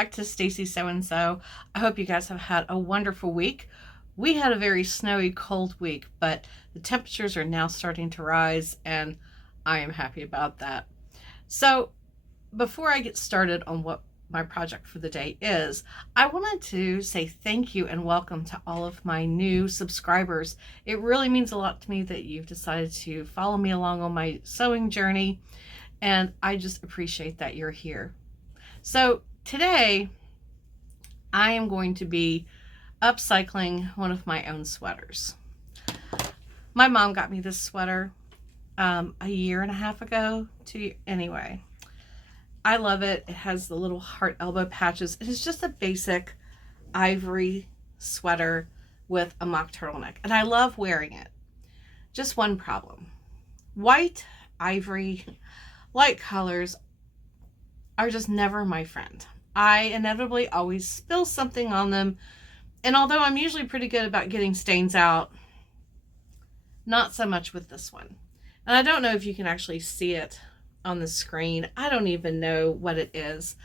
back to Stacy So and So. I hope you guys have had a wonderful week. We had a very snowy, cold week, but the temperatures are now starting to rise, and I am happy about that. So, before I get started on what my project for the day is, I wanted to say thank you and welcome to all of my new subscribers. It really means a lot to me that you've decided to follow me along on my sewing journey, and I just appreciate that you're here. So today I am going to be upcycling one of my own sweaters. My mom got me this sweater a year and a half ago. Anyway, I love it. It has the little heart elbow patches. It is just a basic ivory sweater with a mock turtleneck, and I love wearing it. Just one problem: white, ivory, light colors are just never my friend. I inevitably always spill something on them, and although I'm usually pretty good about getting stains out, not so much with this one. And I don't know if you can actually see it on the screen. I don't even know what it is,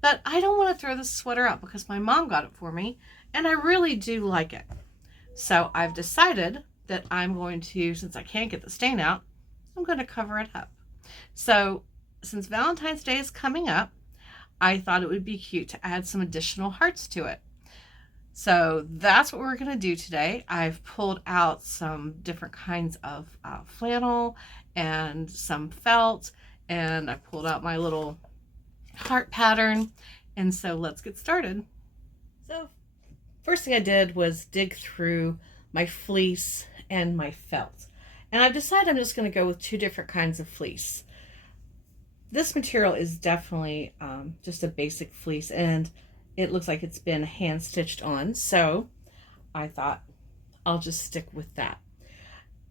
but I don't want to throw this sweater out because my mom got it for me, and I really do like it. So I've decided that I'm going to, since I can't get the stain out, I'm going to cover it up. So since Valentine's Day is coming up, I thought it would be cute to add some additional hearts to it. So that's what we're going to do today. I've pulled out some different kinds of flannel and some felt, and I pulled out my little heart pattern. And so let's get started. So first thing I did was dig through my fleece and my felt. And I've decided I'm just going to go with two different kinds of fleece. This material is definitely just a basic fleece, and it looks like it's been hand stitched on. So I thought I'll just stick with that.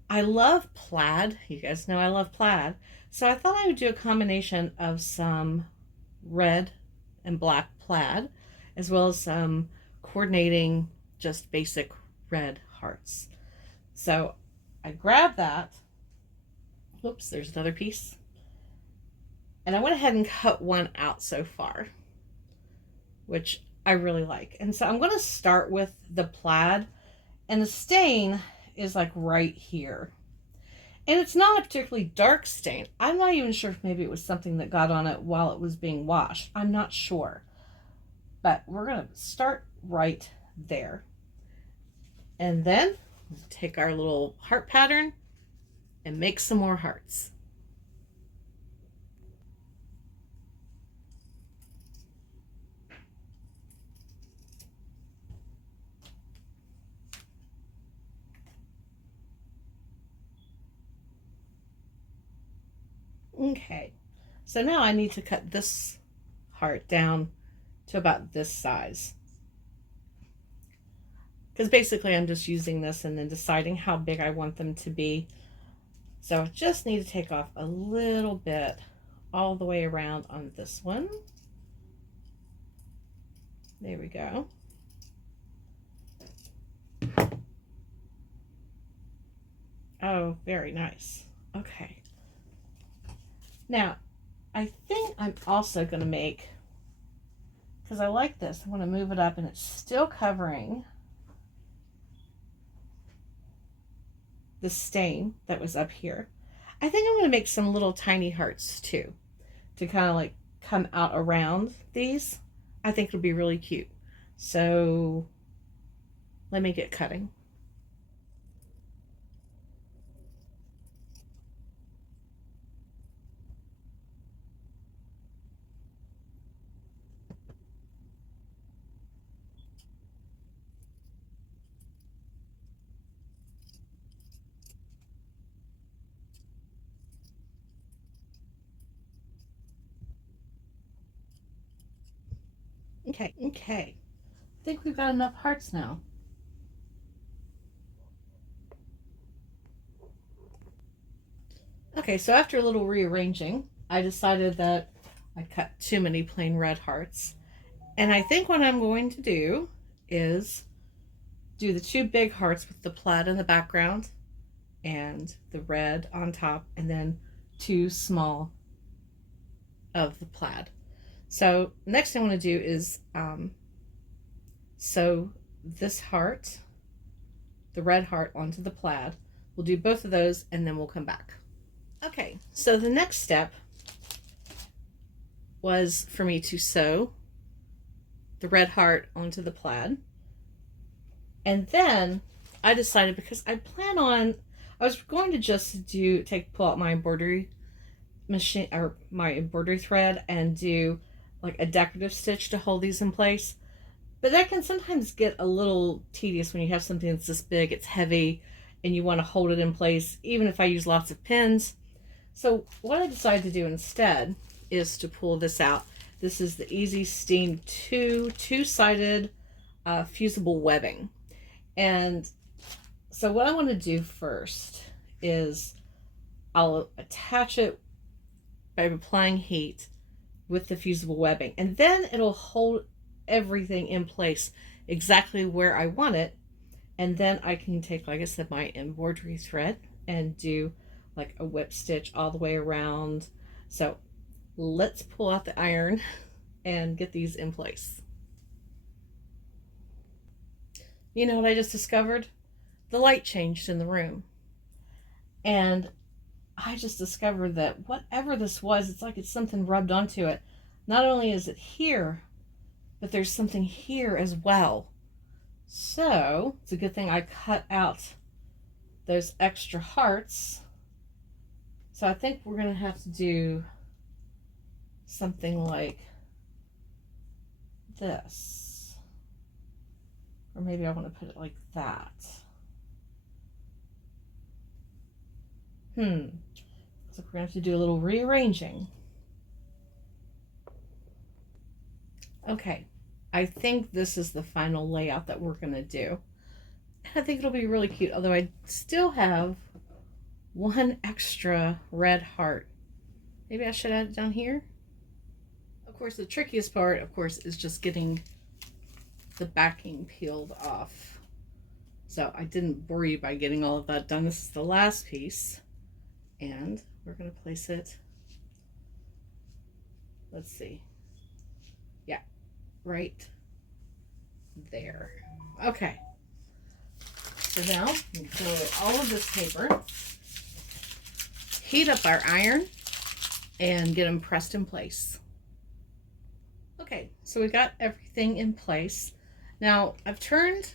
I love plaid. You guys know I love plaid. So I thought I would do a combination of some red and black plaid, as well as some coordinating just basic red hearts. So I grabbed that. Whoops, there's another piece. And I went ahead and cut one out so far, which I really like. And so I'm going to start with the plaid, and the stain is like right here. And it's not a particularly dark stain. I'm not even sure if maybe it was something that got on it while it was being washed. I'm not sure. But we're going to start right there. And then take our little heart pattern and make some more hearts. Okay, so now I need to cut this heart down to about this size, because basically I'm just using this and then deciding how big I want them to be. So I just need to take off a little bit all the way around on this one. There we go. Oh, very nice. Okay. Now, I think I'm also going to make, because I like this, I want to move it up and it's still covering the stain that was up here. I think I'm going to make some little tiny hearts too, to kind of like come out around these. I think it'll be really cute. So let me get cutting. Okay. I think we've got enough hearts now. Okay, so after a little rearranging, I decided that I cut too many plain red hearts. And I think what I'm going to do is do the two big hearts with the plaid in the background and the red on top, and then two small of the plaid. So next thing I want to do is sew this heart, the red heart, onto the plaid. We'll do both of those and then we'll come back. Okay, so the next step was for me to sew the red heart onto the plaid. And then I decided, because I was going to just pull out my embroidery machine, or my embroidery thread, and do like a decorative stitch to hold these in place. But that can sometimes get a little tedious when you have something that's this big, it's heavy, and you want to hold it in place, even if I use lots of pins. So what I decided to do instead is to pull this out. This is the Easy Steam two-sided fusible webbing. And so what I want to do first is I'll attach it by applying heat with the fusible webbing, and then it'll hold everything in place exactly where I want it. And then I can take, like I said, my embroidery thread and do like a whip stitch all the way around. So let's pull out the iron and get these in place. You know what I just discovered? The light changed in the room. And I just discovered that whatever this was, it's like it's something rubbed onto it. Not only is it here, but there's something here as well. So it's a good thing I cut out those extra hearts. So I think we're going to have to do something like this. Or maybe I want to put it like that. So we're going to have to do a little rearranging. Okay, I think this is the final layout that we're going to do. I think it'll be really cute, although I still have one extra red heart. Maybe I should add it down here. Of course, the trickiest part, of course, is just getting the backing peeled off. So I didn't bore you by getting all of that done. This is the last piece, and we're going to place it, let's see, yeah, right there. Okay, so now we throw all of this paper, heat up our iron, and get them pressed in place. Okay, so we got everything in place. Now I've turned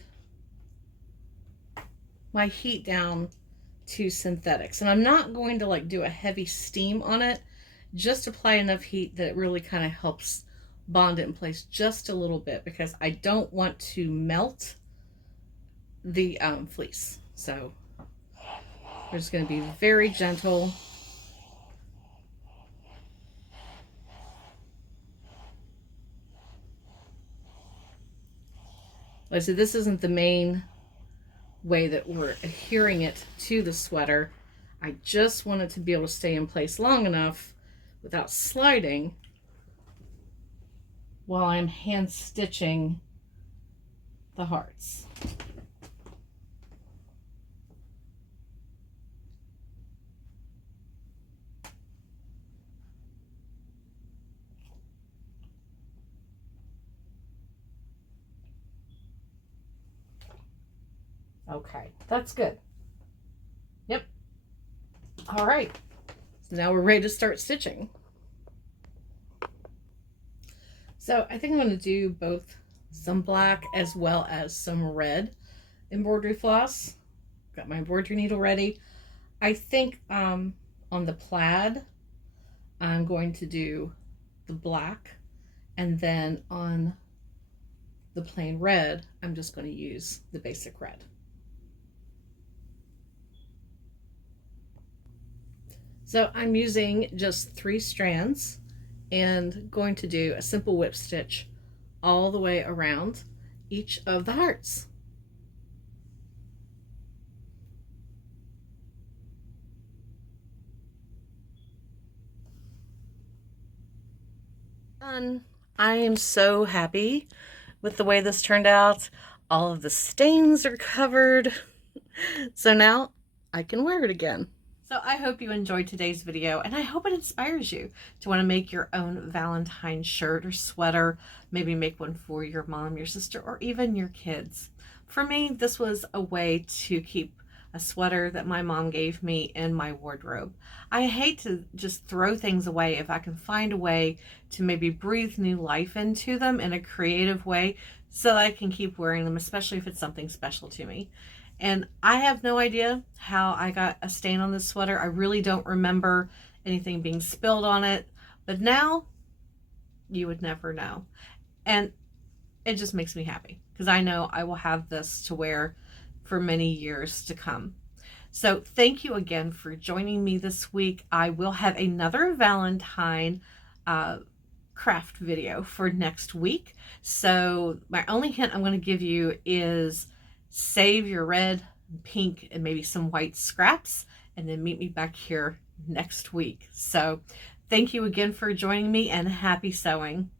my heat down to synthetics, and I'm not going to like do a heavy steam on it, just apply enough heat that it really kind of helps bond it in place just a little bit, because I don't want to melt the fleece. So we're just going to be very gentle. Like I said, this isn't the main way that we're adhering it to the sweater. I just want it to be able to stay in place long enough without sliding while I'm hand stitching the hearts. Okay, that's good. Yep. All right. So now we're ready to start stitching. So I think I'm going to do both some black as well as some red embroidery floss. Got my embroidery needle ready. I think on the plaid, I'm going to do the black, and then on the plain red, I'm just going to use the basic red. So I'm using just 3 strands and going to do a simple whip stitch all the way around each of the hearts. Done. I am so happy with the way this turned out. All of the stains are covered. So now I can wear it again. So I hope you enjoyed today's video, and I hope it inspires you to want to make your own Valentine shirt or sweater, maybe make one for your mom, your sister, or even your kids. For me, this was a way to keep a sweater that my mom gave me in my wardrobe. I hate to just throw things away. If I can find a way to maybe breathe new life into them in a creative way so that I can keep wearing them, especially if it's something special to me. And I have no idea how I got a stain on this sweater. I really don't remember anything being spilled on it, but now you would never know. And it just makes me happy because I know I will have this to wear for many years to come. So thank you again for joining me this week. I will have another Valentine craft video for next week. So my only hint I'm going to give you is save your red, pink, and maybe some white scraps, and then meet me back here next week. So thank you again for joining me, and happy sewing.